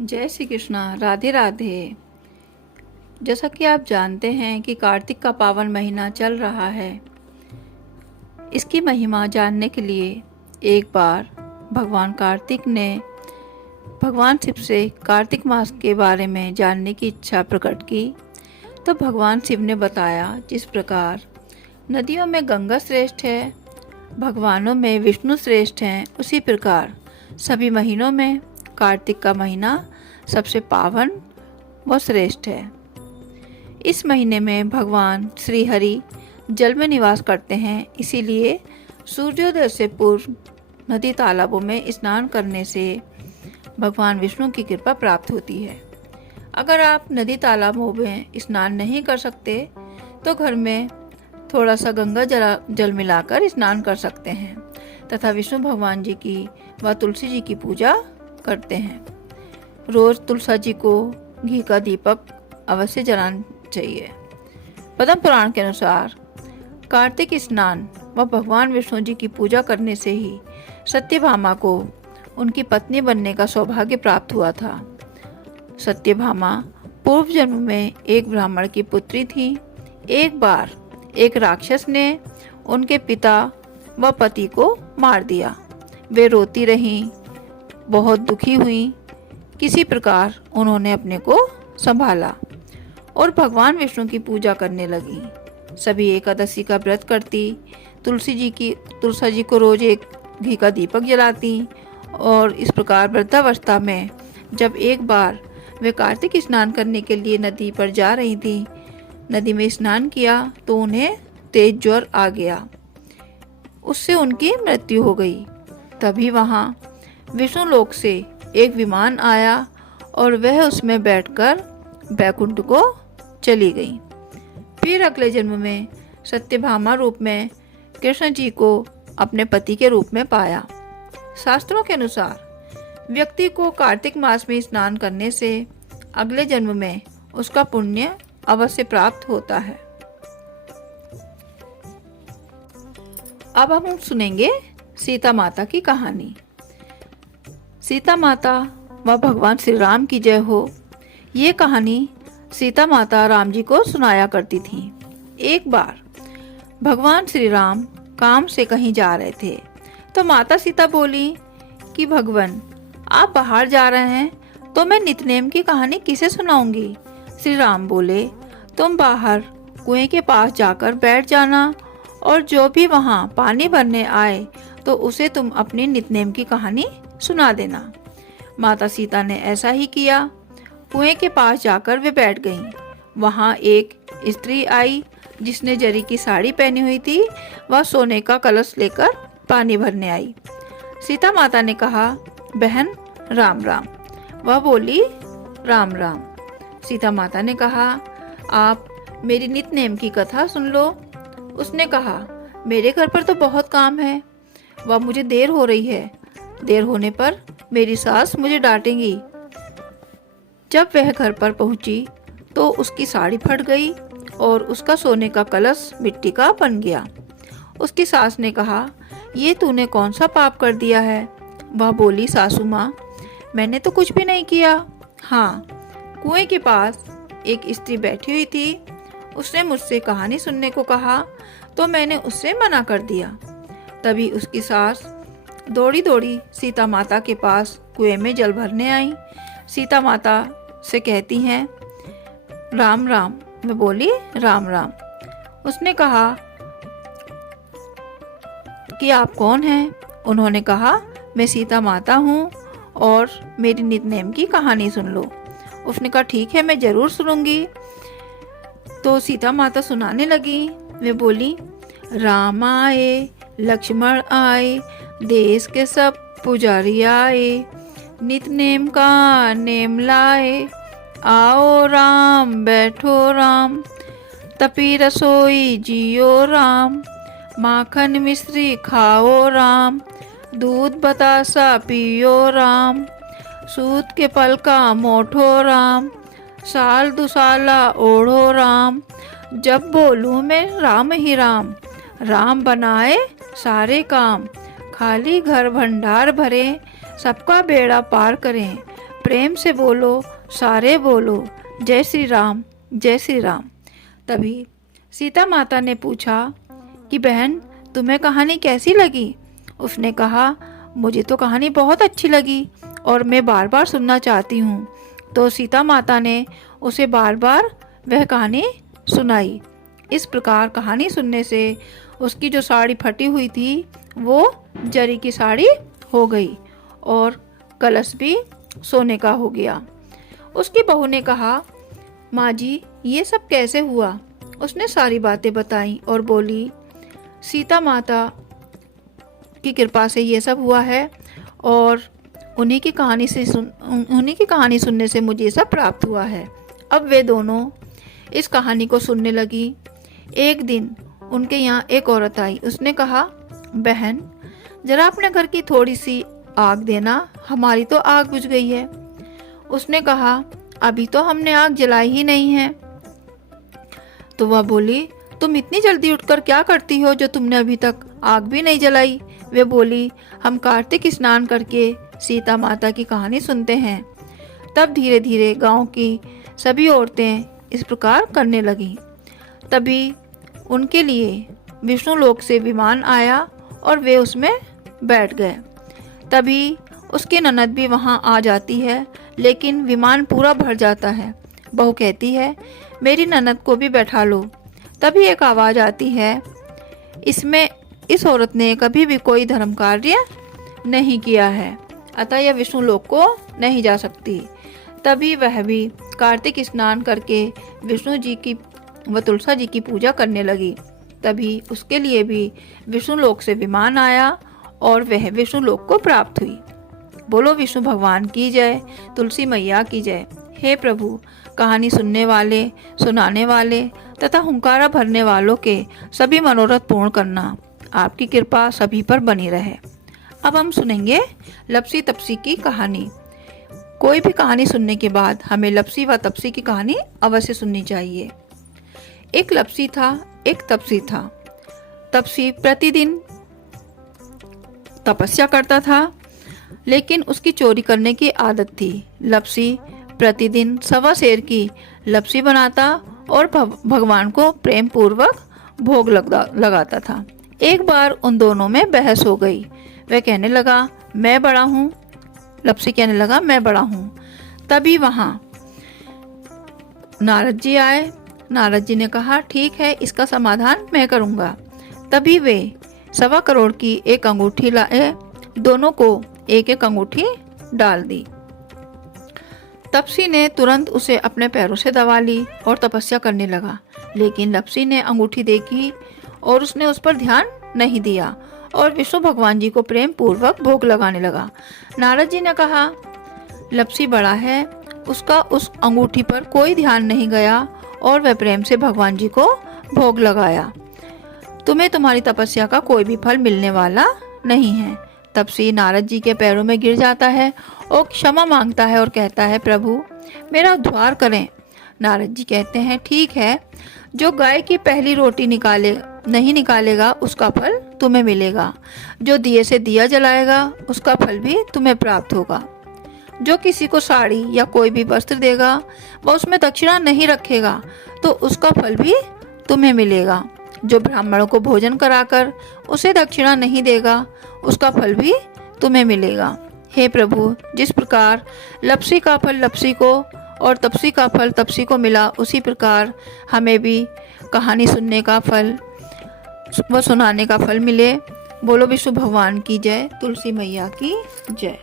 जय श्री कृष्णा। राधे राधे। जैसा कि आप जानते हैं कि कार्तिक का पावन महीना चल रहा है। इसकी महिमा जानने के लिए एक बार भगवान कार्तिक ने भगवान शिव से कार्तिक मास के बारे में जानने की इच्छा प्रकट की। तो भगवान शिव ने बताया, जिस प्रकार नदियों में गंगा श्रेष्ठ है, भगवानों में विष्णु श्रेष्ठ हैं, उसी प्रकार सभी महीनों में कार्तिक का महीना सबसे पावन व श्रेष्ठ है। इस महीने में भगवान श्री हरि जल में निवास करते हैं, इसीलिए सूर्योदय से पूर्व नदी तालाबों में स्नान करने से भगवान विष्णु की कृपा प्राप्त होती है। अगर आप नदी तालाबों में स्नान नहीं कर सकते तो घर में थोड़ा सा गंगा जल मिलाकर स्नान कर सकते हैं तथा विष्णु भगवान जी की व तुलसी जी की पूजा करते हैं। रोज तुलसी जी को घी का दीपक अवश्य जलाना चाहिए। पद्म पुराण के अनुसार कार्तिक स्नान व भगवान विष्णु जी की पूजा करने से ही सत्यभामा को उनकी पत्नी बनने का सौभाग्य प्राप्त हुआ था। सत्यभामा पूर्व जन्म में एक ब्राह्मण की पुत्री थी। एक बार एक राक्षस ने उनके पिता व पति को मार दिया। वे रोती रहीं, बहुत दुखी हुई। किसी प्रकार उन्होंने अपने को संभाला और भगवान विष्णु की पूजा करने लगी। सभी एकादशी का व्रत करती, तुलसी जी को रोज एक घी का दीपक जलाती और इस प्रकार वृद्धावस्था में जब एक बार वे कार्तिक स्नान करने के लिए नदी पर जा रही थी, नदी में स्नान किया तो उन्हें तेज ज्वर आ गया। उससे उनकी मृत्यु हो गई। तभी वहाँ विष्णु लोक से एक विमान आया और वह उसमें बैठकर बैकुंठ को चली गई। फिर अगले जन्म में सत्यभामा रूप में कृष्ण जी को अपने पति के रूप में पाया। शास्त्रों के अनुसार व्यक्ति को कार्तिक मास में स्नान करने से अगले जन्म में उसका पुण्य अवश्य प्राप्त होता है। अब हम सुनेंगे सीता माता की कहानी। सीता माता व भगवान श्री राम की जय हो। ये कहानी सीता माता राम जी को सुनाया करती थी। एक बार भगवान श्री राम काम से कहीं जा रहे थे तो माता सीता बोली कि भगवान, आप बाहर जा रहे हैं तो मैं नित्यनेम की कहानी किसे सुनाऊंगी। श्री राम बोले, तुम बाहर कुएं के पास जाकर बैठ जाना और जो भी वहां पानी भरने आए तो उसे तुम अपनी नित्यनेम की कहानी सुना देना। माता सीता ने ऐसा ही किया। कुएं के पास जाकर वे बैठ गईं। वहां एक स्त्री आई जिसने जरी की साड़ी पहनी हुई थी। वह सोने का कलश लेकर पानी भरने आई। सीता माता ने कहा, बहन राम राम। वह बोली, राम राम। सीता माता ने कहा, आप मेरी नित्यनेम की कथा सुन लो। उसने कहा, मेरे घर पर तो बहुत काम है, वह मुझे देर हो रही है। देर होने पर मेरी सास मुझे डांटेंगी। जब वह घर पर पहुंची तो उसकी साड़ी फट गई और उसका सोने का कलश मिट्टी का बन गया। उसकी सास ने कहा, ये तूने कौन सा पाप कर दिया है। वह बोली, सासू माँ, मैंने तो कुछ भी नहीं किया। हाँ, कुएं के पास एक स्त्री बैठी हुई थी। उसने मुझसे कहानी सुनने को कहा तो मैंने उससे मना कर दिया। तभी उसकी सास दौड़ी दौड़ी सीता माता के पास कुएं में जल भरने आई। सीता माता से कहती हैं, राम राम। मैं बोली, राम राम। उसने कहा कि आप कौन हैं। उन्होंने कहा, मैं सीता माता हूँ और मेरी नित्यनेम की कहानी सुन लो। उसने कहा, ठीक है, मैं जरूर सुनूंगी। तो सीता माता सुनाने लगी। वे बोली, राम आए, लक्ष्मण आए, देश के सब पुजारी आए, नित्यनेम का नेम लाए, आओ राम बैठो राम, तपी रसोई जियो राम, माखन मिश्री खाओ राम, दूध बतासा पियो राम, सूत के पलका मोठो राम, साल दुसाला ओढ़ो राम, जब बोलूँ मैं राम ही राम, राम बनाए सारे काम, खाली घर भंडार भरे, सबका बेड़ा पार करें, प्रेम से बोलो, सारे बोलो, जय श्री राम, जय श्री राम। तभी सीता माता ने पूछा कि बहन, तुम्हें कहानी कैसी लगी? उसने कहा, मुझे तो कहानी बहुत अच्छी लगी और मैं बार बार सुनना चाहती हूँ। तो सीता माता ने उसे बार बार वह कहानी सुनाई। इस प्रकार कहानी सुनने से उसकी जो साड़ी फटी हुई थी वो जरी की साड़ी हो गई और कलश भी सोने का हो गया। उसकी बहू ने कहा, माँ जी, ये सब कैसे हुआ? उसने सारी बातें बताई और बोली, सीता माता की कृपा से ये सब हुआ है और उन्हीं की कहानी सुनने से मुझे ये सब प्राप्त हुआ है। अब वे दोनों इस कहानी को सुनने लगी। एक दिन उनके यहाँ एक औरत आई। उसने कहा, बहन, जरा अपने घर की थोड़ी सी आग देना, हमारी तो आग बुझ गई है। उसने कहा, अभी तो हमने आग जलाई ही नहीं है। तो वह बोली, तुम इतनी जल्दी उठकर क्या करती हो जो तुमने अभी तक आग भी नहीं जलाई? वे बोली, हम कार्तिक स्नान करके सीता माता की कहानी सुनते हैं। तब धीरे धीरे गांव की सभी औरतें इस प्रकार करने लगीं। तभी उनके लिए विष्णु लोक से विमान आया और वे उसमें बैठ गए। तभी उसकी ननद भी वहां आ जाती है, लेकिन विमान पूरा भर जाता है। बहू कहती है, मेरी ननद को भी बैठा लो। तभी एक आवाज़ आती है, इस औरत ने कभी भी कोई धर्म कार्य नहीं किया है, अतः यह विष्णु लोक को नहीं जा सकती। तभी वह भी कार्तिक स्नान करके विष्णु जी की व तुलसा जी की पूजा करने लगी। तभी उसके लिए भी विष्णु लोक से विमान आया और वह विष्णु लोक को प्राप्त हुई। बोलो विष्णु भगवान की जय, तुलसी मैया की जय। हे प्रभु, कहानी सुनने वाले, सुनाने वाले तथा हुंकारा भरने वालों के सभी मनोरथ पूर्ण करना। आपकी कृपा सभी पर बनी रहे। अब हम सुनेंगे लपसी तपसी की कहानी। कोई भी कहानी सुनने के बाद हमें लपसी व तपसी की कहानी अवश्य सुननी चाहिए। एक लपसी था, एक तपसी था। तपसी प्रतिदिन तपस्या करता था, लेकिन उसकी चोरी करने की आदत थी। लपसी प्रतिदिन 1.25 सेर की लपसी बनाता और भगवान को प्रेम पूर्वक भोग लगाता था। एक बार उन दोनों में बहस हो गई। वह कहने लगा, मैं बड़ा हूँ। लपसी कहने लगा, मैं बड़ा हूँ। तभी वहां नारद जी आए। नारद जी ने कहा, ठीक है, इसका समाधान मैं करूँगा। तभी वे 1.25 करोड़ की एक अंगूठी लाए, दोनों को एक एक अंगूठी डाल दी। तपसी ने तुरंत उसे अपने पैरों से दबा ली और तपस्या करने लगा। लेकिन लपसी ने अंगूठी देखी और उसने उस पर ध्यान नहीं दिया और विष्णु भगवान जी को प्रेम पूर्वक भोग लगाने लगा। नारद जी ने कहा, लपसी बड़ा है, उसका उस अंगूठी पर कोई ध्यान नहीं गया और वह प्रेम से भगवान जी को भोग लगाया। तुम्हें तुम्हारी तपस्या का कोई भी फल मिलने वाला नहीं है। तपसी नारद जी के पैरों में गिर जाता है और क्षमा मांगता है और कहता है, प्रभु, मेरा उद्धार करें। नारद जी कहते हैं, ठीक है, जो गाय की पहली रोटी नहीं निकालेगा उसका फल तुम्हें मिलेगा। जो दिए से दिया जलाएगा उसका फल भी तुम्हें प्राप्त होगा। जो किसी को साड़ी या कोई भी वस्त्र देगा वह उसमें दक्षिणा नहीं रखेगा तो उसका फल भी तुम्हें मिलेगा। जो ब्राह्मणों को भोजन कराकर उसे दक्षिणा नहीं देगा उसका फल भी तुम्हें मिलेगा। हे प्रभु, जिस प्रकार लपसी का फल लपसी को और तपसी का फल तपसी को मिला, उसी प्रकार हमें भी कहानी सुनने का फल व सुनाने का फल मिले। बोलो विष्णु भगवान की जय, तुलसी मैया की जय।